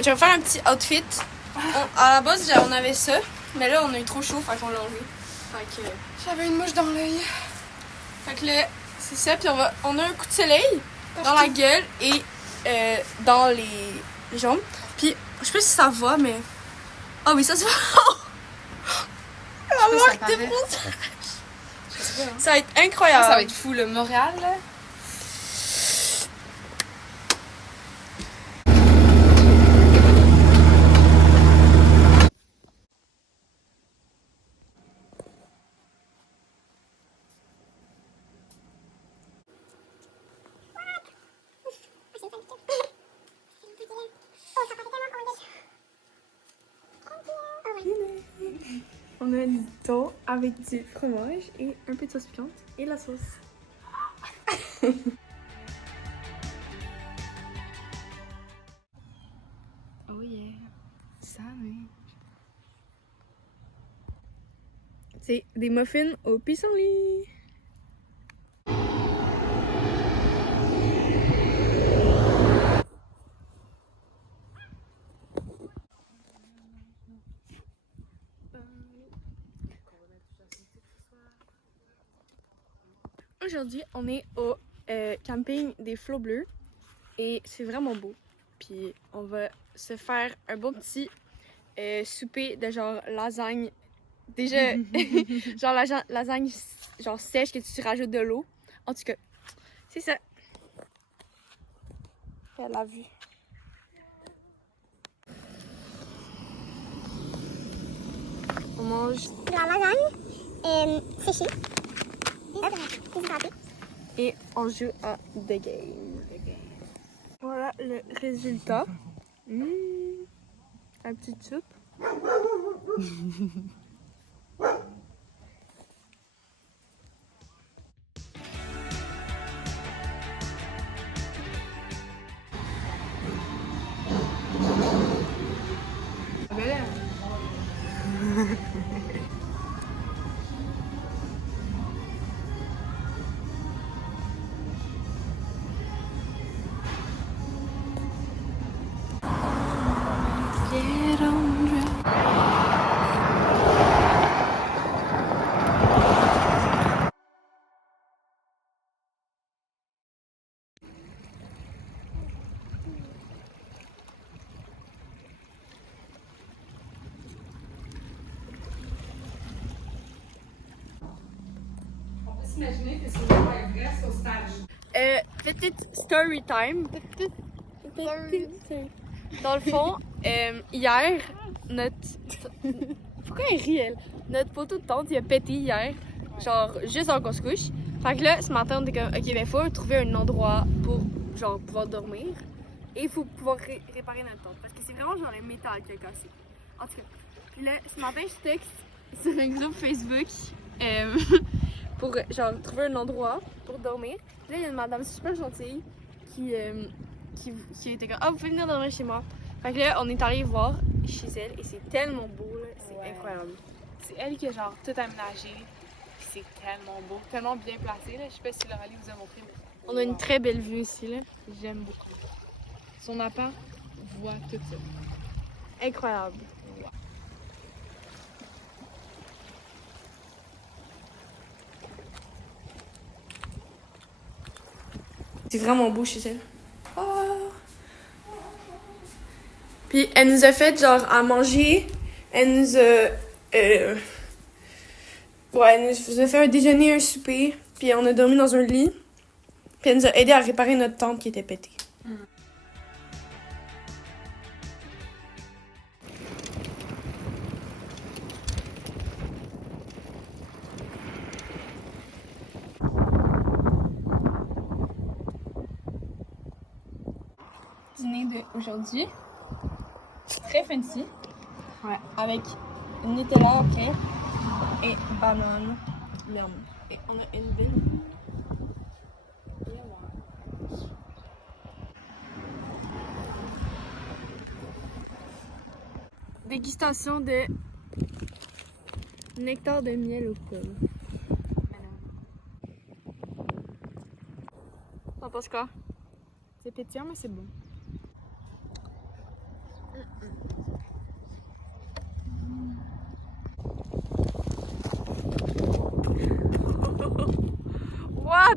Je vais faire un petit outfit. À la base, on avait ça, mais là, on a eu trop chaud, fait qu'on l'a enlevé. Fait que... J'avais une mouche dans l'œil. Fait que là, c'est ça, puis on a un coup de soleil dans la gueule et dans les jambes. Puis, je sais pas si ça va, mais... Ah oui, ça se voit! Ça paraît. Ça va être incroyable. Ça va être fou, le Montréal, là. On a du thon avec du fromage et un peu de sauce piquante et la sauce. Oh yeah. Ça, mais... C'est des muffins au pissenlit. Aujourd'hui, on est au camping des Flots Bleus et c'est vraiment beau. Puis on va se faire un bon petit souper de genre lasagne. Déjà, genre lasagne genre sèche que tu rajoutes de l'eau. En tout cas, c'est ça. Elle a vu. On mange de la lasagne séchée. et on joue à The Game. Voilà le résultat. La petite soupe. Imaginez que c'est vraiment vrai au stage. Petite story time. Dans le fond, hier, notre... Pourquoi elle rit, elle? Notre poteau de tente, il a pété hier. Genre, juste avant qu'on se couche. Fait que là, ce matin, on était comme, ok, ben faut trouver un endroit pour, genre, pouvoir dormir. Et il faut pouvoir réparer notre tente. Parce que c'est vraiment, genre, le métal qui a cassé. En tout cas. Puis là, ce matin, je texte sur un groupe Facebook pour, genre, trouver un endroit pour dormir. Là, il y a une madame super gentille qui était comme, ah, vous pouvez venir dormir chez moi. Fait que là, on est allé voir chez elle et c'est tellement beau, là. C'est incroyable. C'est elle qui a genre tout aménagé. Puis c'est tellement beau, tellement bien placé. Là. Je sais pas si Laurelie vous a montré. Mais... On a une très belle vue ici, là. J'aime beaucoup. Son appart voit tout ça. Incroyable. C'est vraiment beau chez elle. Oh. Puis elle nous a fait genre à manger. Elle nous a... ouais, elle nous a fait un déjeuner, un souper. Puis on a dormi dans un lit. Puis elle nous a aidé à réparer notre tente qui était pétée. Dîner d'aujourd'hui. Très fancy. Ouais. Avec Nutella, ok. Et banane. L'herbe. Et on a une belle. Dégustation de nectar de miel aux pommes. T'en penses quoi? C'est pétillant, mais c'est bon. What?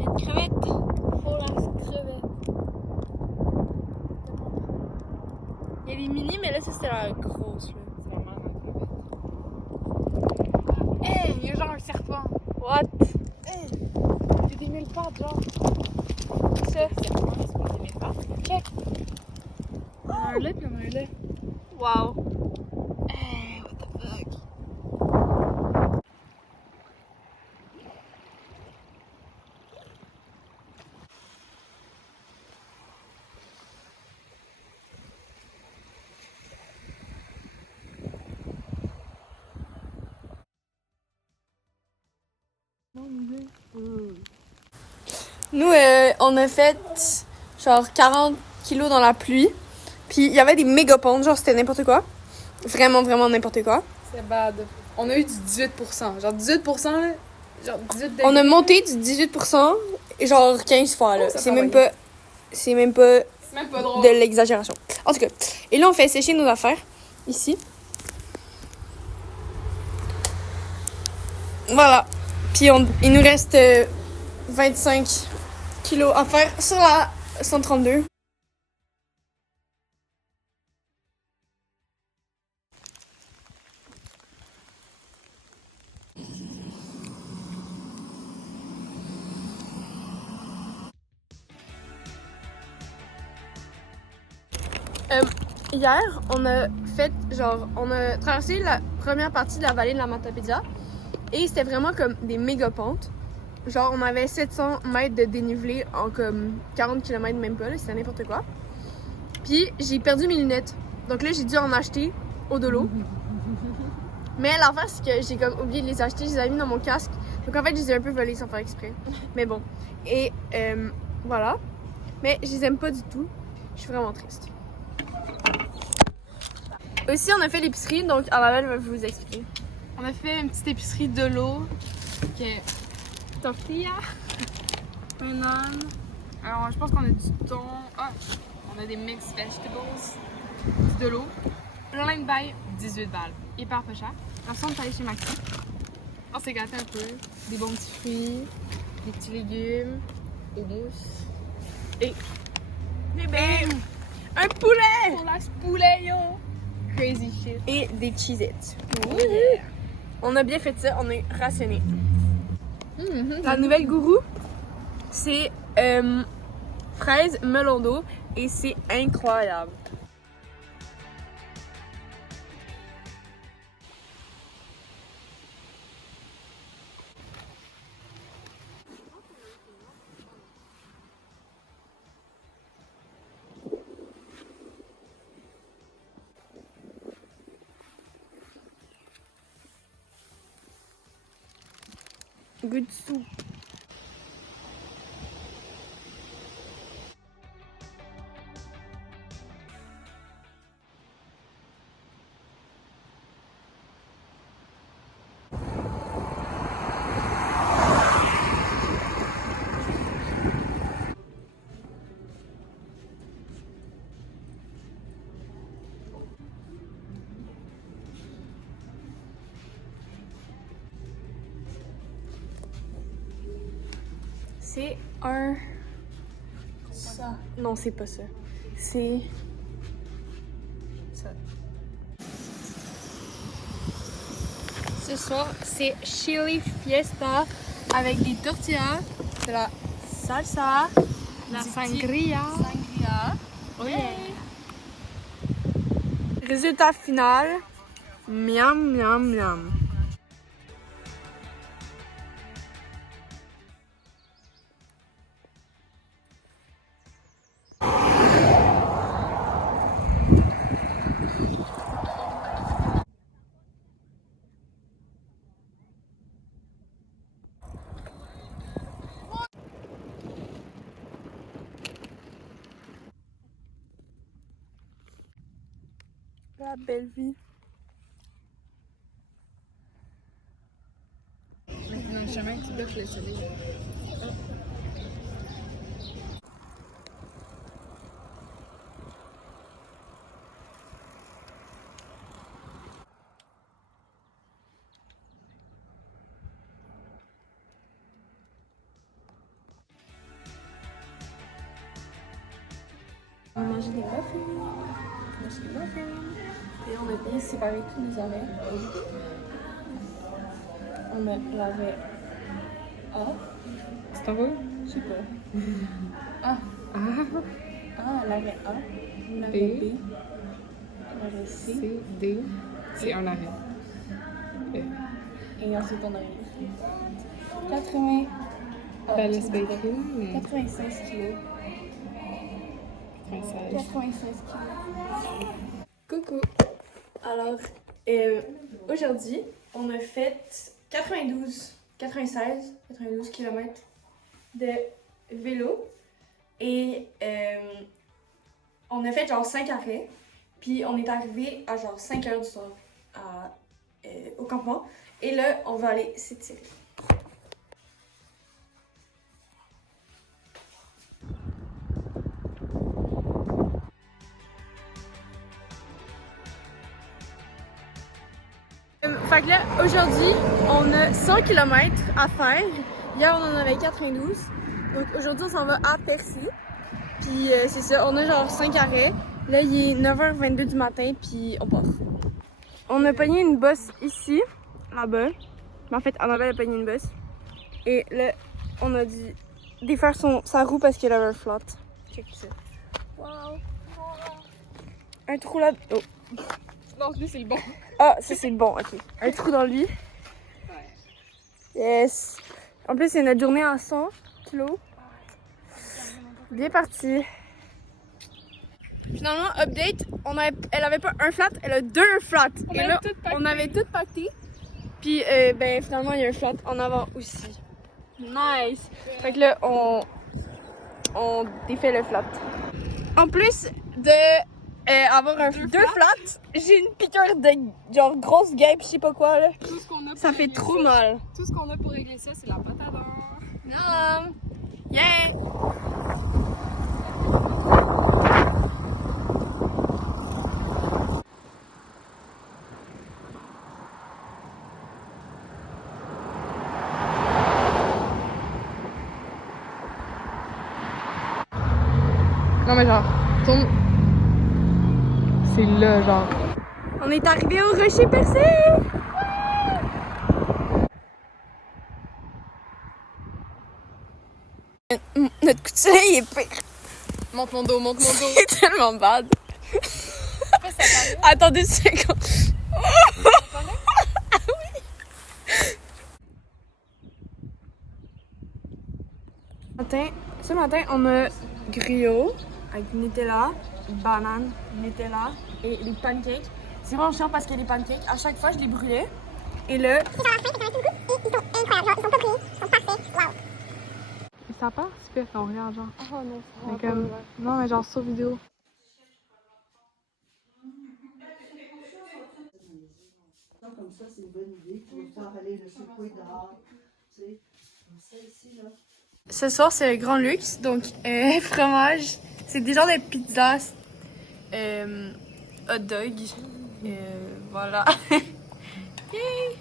Une crevette. Oh la crevette. Il y a des mini, mais là, ça c'était la grosse. Là. C'est vraiment la crevette. Hey, il y a genre un serpent. What? Hey, il y a des mille pattes, genre. Ça. C'est pas des mille pattes. Check. Il y en a un là, puis il y en a un là. Wow. Hey, what the fuck? Nous, on a fait genre 40 kilos dans la pluie. Puis il y avait des méga pontes, genre c'était n'importe quoi. Vraiment, vraiment n'importe quoi. C'est bad. On a eu du 18%. Genre 18%, là. Genre 18 degrés. On a monté du 18%, genre 15 fois, là. Oh, ça C'est va même bien. pas... C'est même pas C'est même pas drôle. de l'exagération. En tout cas. Et là, on fait sécher nos affaires. Ici. Voilà. Puis il nous reste 25 kilos à faire sur la 132. Hier, on a traversé la première partie de la vallée de la Matapédia et c'était vraiment comme des méga pentes. Genre, on avait 700 mètres de dénivelé en comme 40 km, même pas, là, c'était n'importe quoi. Puis, j'ai perdu mes lunettes. Donc là, j'ai dû en acheter au dolo. Mais l'affaire, c'est que j'ai comme oublié de les acheter, je les avais mis dans mon casque. Donc en fait, je les ai un peu volés sans faire exprès. Mais bon. Et voilà. Mais je les aime pas du tout. Je suis vraiment triste. Aussi, on a fait l'épicerie, donc Annabelle va vous expliquer. On a fait une petite épicerie de l'eau. Ok. Tortilla. Un âne. Alors, je pense qu'on a du thon. Ah, on a des mixed vegetables. De l'eau. Le line by 18 balles. Hyper pas cher. Après ça, on est allé chez Maxi. On s'est gâté un peu. Des bons petits fruits. Des petits légumes. Des mousses. Et. Bam! Un poulet! Pour la poulet, yo! Crazy shit. Et des Cheez-Its. Oh yeah! On a bien fait ça, on est rationné. La nouvelle gourou, c'est fraise melon d'eau et c'est incroyable. Goût de soupe. C'est un... Ça. Non, c'est pas ça. C'est... ça. Ce soir, c'est Chili Fiesta avec des tortillas, de la salsa, La du sangria. sangria. Oh yeah! Résultat final, miam, miam, miam. La belle vie. Dans le chemin qui bloque le soleil. On a mangé des muffins. Et on a bien séparé tous les oreilles. On a l'arrêt A. C'est en haut? Je sais pas. A. L'arrêt A. L'arrêt B. L'arrêt C. C, D. C'est un arrêt. Et ensuite on arrive. 80. Palace Bacon. 96 kilos. 96 kilos. Coucou. Alors, aujourd'hui, on a fait 92 km de vélo. Et on a fait genre 5 arrêts. Puis on est arrivé à genre 5 heures du soir au campement. Et là, on va aller s'étirer. Fait que là, aujourd'hui, on a 100 km à faire. Hier, on en avait 92. Donc aujourd'hui, on s'en va à Percy. Puis c'est ça, on a genre 5 arrêts. Là, il est 9h22 du matin, puis on part. On a pogné une bosse ici, là-bas. Mais en fait, en avait pogné une bosse. Et là, on a dû défaire sa roue parce qu'elle avait un flat. Check ça. Wow! Un trou là. Oh! Non, lui, c'est le bon. Ah, ça c'est le bon, ok. Un trou dans lui. Yes! En plus, c'est notre journée à 100 kilos. Bien parti. Finalement, update, elle avait pas un flat, elle a 2 flats. Et là, on avait tout pacté. Puis, ben, finalement, il y a un flat en avant aussi. Nice! Fait que là, on défait le flat. En plus de avoir deux flats, j'ai une piqûre de genre grosse guêpe, je sais pas quoi là. Tout ce qu'on a Ça fait trop mal. Tout ce qu'on a pour régler ça, c'est la pâte à dents. Non! Yeah! Non, mais genre, tourne. C'est là, genre. On est arrivé au rocher percé! Notre coup de soleil est pire. Monte mon dos, monte mon dos. C'est tellement bad. Attendez une seconde. Ce matin, on a griot avec Nutella, banane, Nutella et les pancakes. C'est vraiment chiant parce que les pancakes, à chaque fois, je les brûlais. Et là, C'est genre à la fin, ça fait un petit goût et ils sont incroyables. Genre, ils sont pas brillés, ils sont parfaits. Waouh! Ça part super quand on regarde, genre. oh non, Mais comme... Non, mais genre sur vidéo. Comme ça, c'est une bonne idée. Tu vas pouvoir aller le secouer dehors. Tu sais, comme ça ici, là. ce soir, c'est le grand luxe. Donc, fromage, c'est des genres de pizzas, hot dog. Voilà. Yay!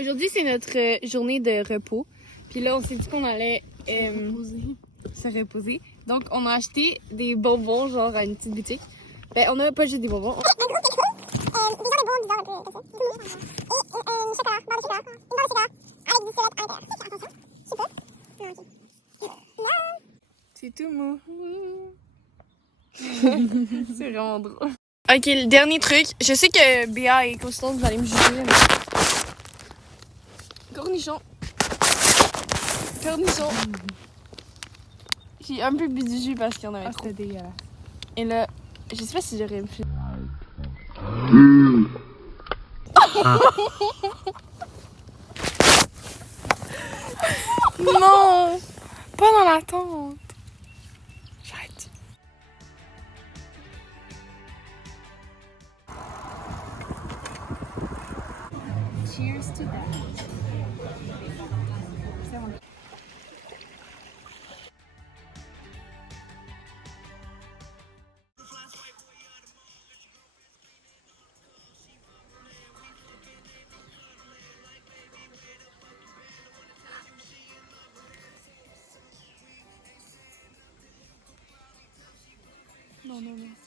Aujourd'hui, c'est notre journée de repos. Puis là, on s'est dit qu'on allait se reposer. Donc, on a acheté des bonbons, genre à une petite boutique. Ben, on n'a pas juste des bonbons. Des gros quelque chose, des genres de bonbons bizarres un peu comme ça. Et un chocolat, barre de chocolat, une barre de chocolat avec du sirop à l'intérieur. Attention, je sais pas. Non, ok. C'est tout mou. C'est vraiment drôle. Ok, le dernier truc. Je sais que Béa et Constance, vous allez me juger. Mais... cornichon. Cornichon. J'ai un peu bu du jus parce qu'il y en avait trop. C'était dégueulasse. Et là, je sais pas si j'aurais pu. Non! Pas dans la tente! J'arrête. Cheers to that. non, merci.